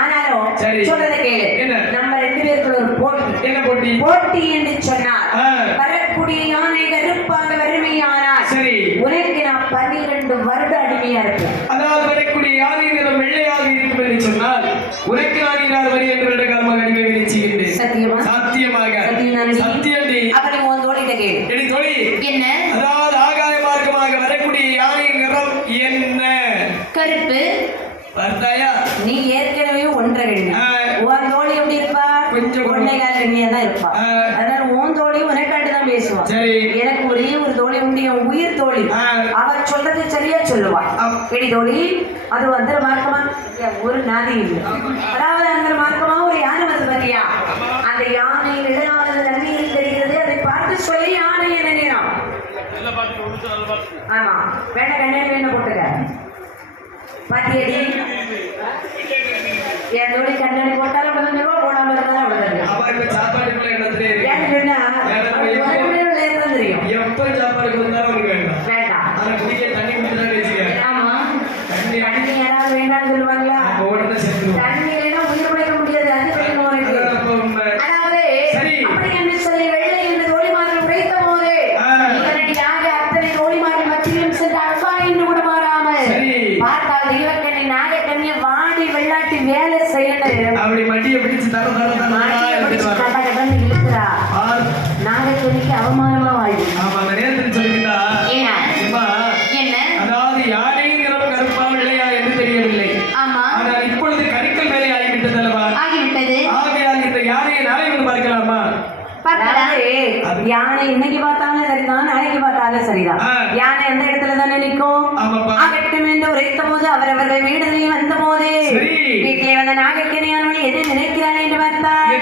ஆனாலும். சொல்றத கேளு? நம்ம ரெண்டு பேருக்குள்ள ஒரு போட்டி. என்ன போட்டி? போட்டி என்று சொன்னால். வரக்கூடிய யானை கருப்பாக வறுமையானால். சரி. உனக்கு நான் பன்னிரண்டு வருட அடிமையா இருப்பேன் அதாவது வரக்கூடிய யானை நிறம் வெள்ளையாக இருக்கும் என்று சொன்னால் உனக்கு நான் இன்னார் வரி என்று வருட காலமாக அடிமை விரிச்சுகின்றேன் சத்தியமா? சத்தியமாக. சத்தியம்தானே? சத்தியண்டி அப்ப நீ உன் தோழிட்ட கேளு. எடி தொழி. என்ன? அதாவது ஆகாய மார்க்கமாக வரக்கூடிய யானை நிறம் என்ன? கருப்பு. நீ ஏற்கனவே ஒன்றரை. உன் தோழி எப்படி இருப்பா? கொஞ்சம் ஒன்றை கால் தான் இருப்பா. அதனால உன் தோழி உனக்காட்டு தான் பேசுவா. சரி. எனக்கு ஒரே ஒரு தோழி உண்டு என் உயிர் தோழி. ஆ. அவ சொல்றது சரியா சொல்லுவா. எடி தோழி அது அந்த மார்க்கமா? ஒரு நாதி இல்லை. அதாவது அந்த மார்க்கமா? ஒரு யானை வந்து பாத்தியா? அந்த யானை இளையானது நன்மையில் தெரிகிறது. அதை பார்த்து சொல்லி யானை என்ன நேரம் ஆமா. வேணா கண்ணாடி வேணா போட்டுக்க. பாத்தியடி? என் தோழி கண்ணாடி போட்டாலும் அப்படிதான் போடாம இருந்தாலும் தெரியுது ஏன்னு தெரியும். எப்ப சாப்பாடுக்கு இன்னைக்கு பார்த்தாலும் சரிதான் நாளைக்கு பார்த்தாலும் சரிதான். யானை எந்த இடத்துல தானே நிற்கும்? ஆகட்டும் என்று உரைத்த போது அவரவர்கள் வீடுகளில் வந்த போது. வீட்டிலே வந்த நாகக்கணியானவள் எது நினைக்கிறாள் என்று பார்த்தால்?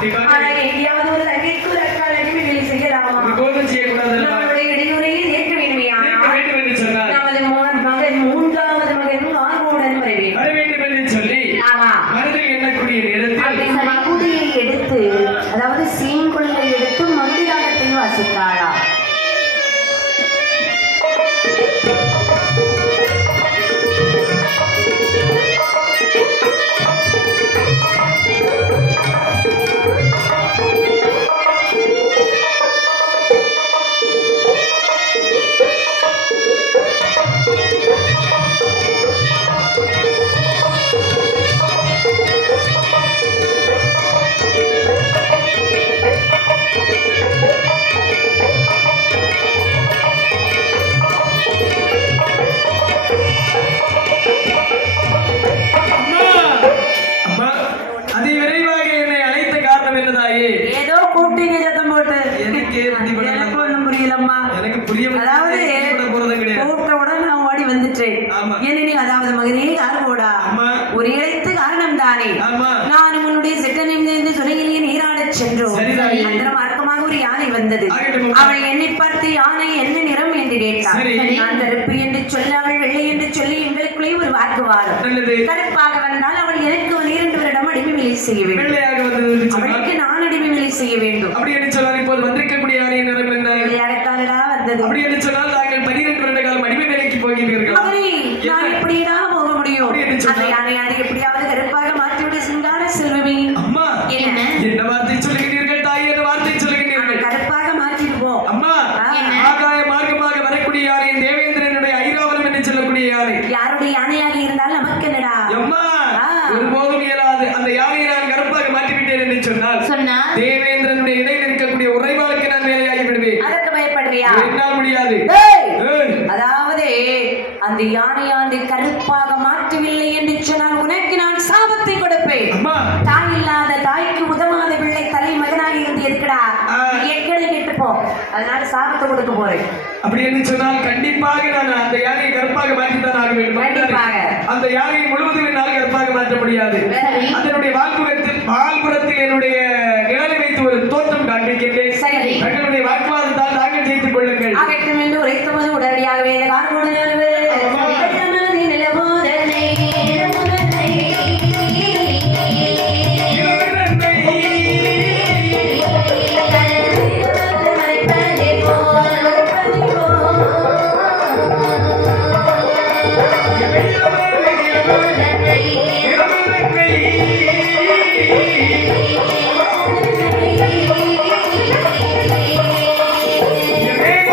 செய்யலாம். கண்டிப்பாக. சென்றோம். சரிதானே. அந்த மார்க்கமாக ஒரு யானை வந்தது. அவள் எண்ணி பார்த்து யானை என்ன நிறம்? என்று கேட்டாள். நான் கருப்பு என்று சொல்ல அவள் வெள்ளை என்று சொல்லி எங்களுக்குள்ளே ஒரு வாக்குவாதம் கருப்பாக வந்தால் அவள் எனக்கு ஒரு இரண்டு வருடம் அடிமை வேலை செய்ய வேண்டும். அவளுக்கு நான் அடிமை வேலை செய்ய வேண்டும். அப்படி என்று சொன்னார் இப்போது வந்திருக்கக்கூடிய யானையின் நிறம் என்ன? விளையாடத்தானடா வந்தது. அப்படி என்று சொன்னால் தாங்கள் பனிரெண்டு வருட காலம் அடிமை வேலைக்கு போகிறீர்கள் நான் எப்படிடா போக முடியும். அந்த யானையானது எப்படியாவது கருப்பாக மாற்றிவிட சிங்கார செல்வமே அம்மா என்ன என்ன வார்த்தை சொல்லுகிறீர்கள் தாய் என்ன வார்த்தை சொல்லுகிறீர்கள் கருப்பாக மாற்றிடுவோம் அம்மா என்ன? ஆகாய மார்க்கமாக வரக்கூடிய யாரை தேவேந்திரனுடைய ஐராவரம் என்று சொல்லக்கூடிய யாரை யாருடைய யானையாக இருந்தாலும் நமக்கு என்னடா அம்மா ஆ. ஒருபோதும் இயலாது அந்த யானையை நான் கருப்பாக மாற்றிவிட்டேன் என்று சொன்னால் சொன்னா தேவேந்திரனுடைய இடையில் இருக்கக்கூடிய உறைவாளுக்கு நான் வேலையாகி விடுவேன் அதற்கு பயப்படுறியா என்னால் முடியாது ஏய்! ஏய், அதாவது அந்த யானையாண்டு கருப்பாக மாற்றவில்லை என்று சொன்னால் உனக்கு நான் சாபத்தை கொடுப்பேன். தாய் இல்லாத தாய்க்கு உதவாத பிள்ளை தலை மகனாக இருந்து இருக்குடா ஆ. எக்கடி கெட்டுப்போ. அதனால சாபத்தை கொடுக்க போறேன். அப்படி என்று சொன்னால் கண்டிப்பாக நான் அந்த யானையை கருப்பாக மாற்றித்தான் ஆக வேண்டும். அந்த யானையை முழுவதும் என்னால் கருப்பாக மாற்ற முடியாது. அதனுடைய வால்புறத்தில் வால்புறத்தில் என்னுடைய கொள்ளுங்கள் ஆகட்டும் என்று உரைத்தபோது உடனடியாகவே இந்த கார்கோடு நிலவு.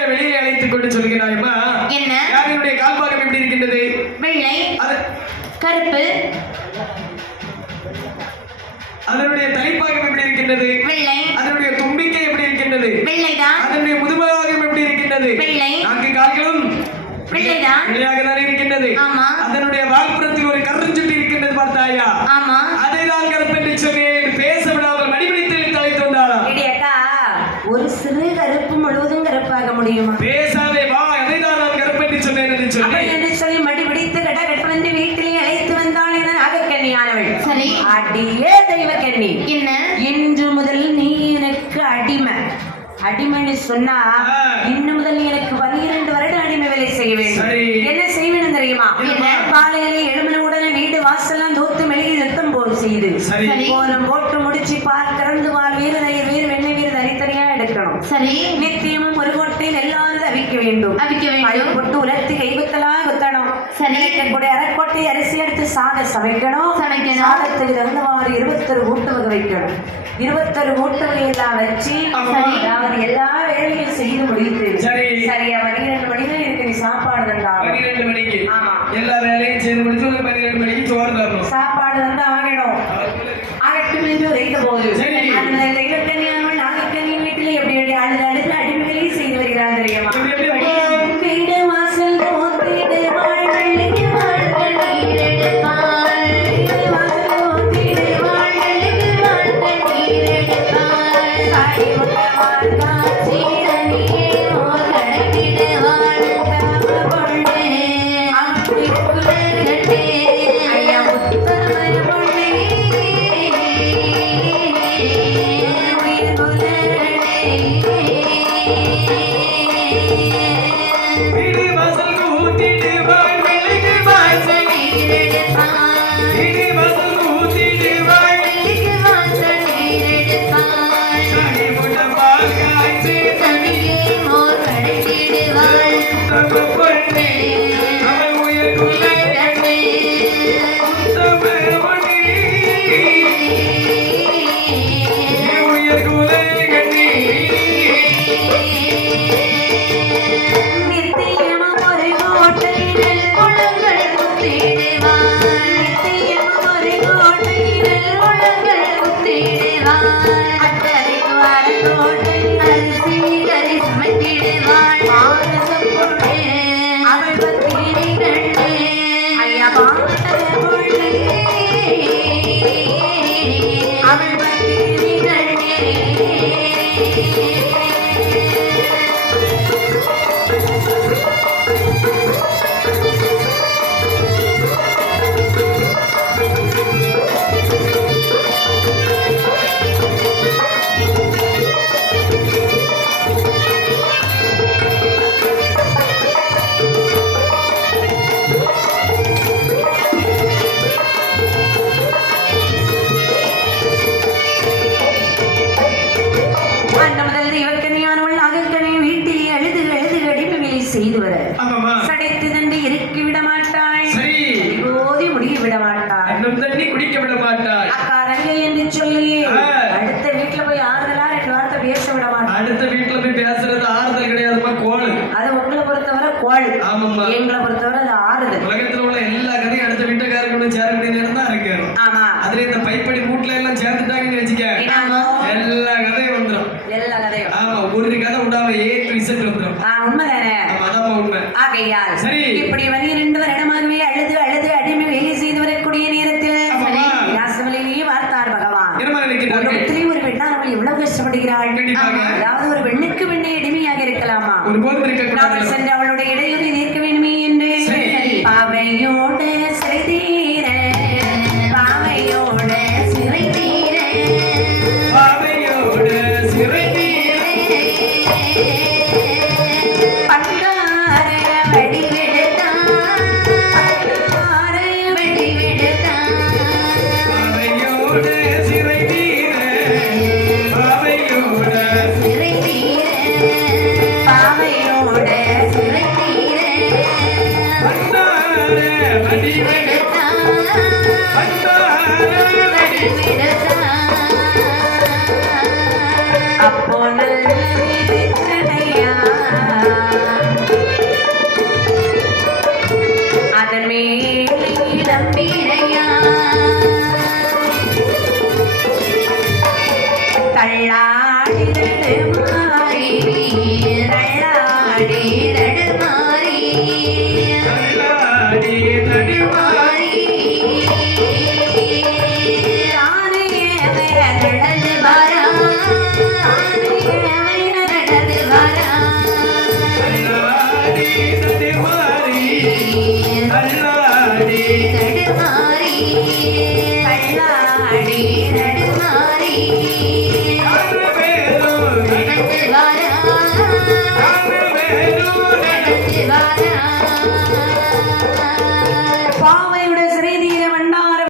நேர வெளியே அழைத்துக் கொண்டு சொல்கிறாயம்மா என்ன? யாரினுடைய கால்பாகம் எப்படி இருக்கின்றது? வெள்ளை கருப்பு அதனுடைய தலைப்பாகம் எப்படி இருக்கின்றது? வெள்ளை அதனுடைய தும்பிக்கை எப்படி இருக்கின்றது? வெள்ளைதான். அதனுடைய முதுபாகம் எப்படி இருக்கின்றது? வெள்ளை. நான்கு கால்களும் வெள்ளைதான். வெள்ளையாக தான் இருக்கின்றது. ஆமா. அதனுடைய வால்புறத்தில் ஒரு கருஞ்சுட்டி இருக்கின்றது பார்த்தாயா? ஆமா அதை தான் கருப்பென்று சொன்னேன் பேச விடாமல் மடிபிடித்து தலை தோன்றாளாம் இடி அக்கா ஒரு சிறு கருப்பு முழுவதும் கருப்பாக முடியுமா பேசாதே வா அதை தான் நான் கருப்பென்று சொன்னேன் என்று அப்படி சொல்லி என்று சொல்லி மடி பிடித்து கட்ட கட்ட வந்து வீட்டிலே அழைத்து வந்தாள் என நாகக்கண்ணியானவள் சரி அடியே தெய்வக்கண்ணி என்ன இன்று முதல் நீ எனக்கு அடிமை அடிமைன்னு சொன்னா. இன்று முதல் நீ எனக்கு பன்னிரண்டு வருடம் அடிமை வேலை செய்ய வேண்டும். என்ன செய்வேன் தெரியுமா? காலையில எழுமின உடனே வீடு வாசல்லாம் தோத்து மெழுகி நிறுத்தம் போல் செய்து. கோலம் போட்டு முடிச்சு பால் திறந்து பால் வீர தயிர் வீர வெண்ணெய் வீர தனித்தனியா எடுக்கணும் சரி நித்தியமும் ஒரு கொட்டையில் எல்லாரும் அவிக்க வேண்டும் அவிக்க வேண்டும் போட்டு உலர்த்தி கைகுத்தலா குத்தணும் சரி. கூட அரைக்கொட்டை அரிசி சாதம் சமைக்கணும் சமைக்கணும். சாதத்துக்கு தகுந்தவாறு இருபத்தொரு கூட்டு வகை வைக்கணும் இருபத்தொரு வகை எல்லாம் வச்சு. அதாவது எல்லா வேலையும் செய்து முடித்து சரி. சரியா பன்னிரெண்டு மணிதான் இருக்கு நீ சாப்பாடு தந்தாங்க பன்னிரெண்டு மணிக்கு ஆமா. எல்லா வேலையும் செய்து முடிச்சு வீடு வாசல் Lord. கோள் ஆமாம்மா. எங்களை பொறுத்தவரை அது ஆறுதல் உலகத்துல உள்ள எல்லா கதையும் அடுத்த வீட்டுக்காரங்களும் சேர வேண்டிய நேரம் தான் இருக்கு ஆமா. அதுல இந்த பைப்படி மூட்ல எல்லாம் சேர்த்துட்டாங்கன்னு வச்சுக்க எல்லா கதையும் வந்துடும் எல்லா கதையும். ஆமா ஒரு கதை விடாம ஏ டு இசட் வந்துடும் உண்மை. ஆகையால் சரி. இப்படி பனிரெண்டு வருடமாகவே அழுது அழுது அடிமை வேலை செய்து வரக்கூடிய நேரத்தில் ஆமாம்மா. விலாசவலிலேயே பார்த்தார் பகவான். என்னமா நினைக்கிறார்கள்? உலகத்திலே ஒரு பெண்ணா நம்ம எவ்வளவு கஷ்டப்படுகிறாள்? கண்டிப்பாக. அதாவது ஒரு பெண்ணுக்கு பெண்ணை ഒരുപോലെ അവളുടെ ഇടയിൽ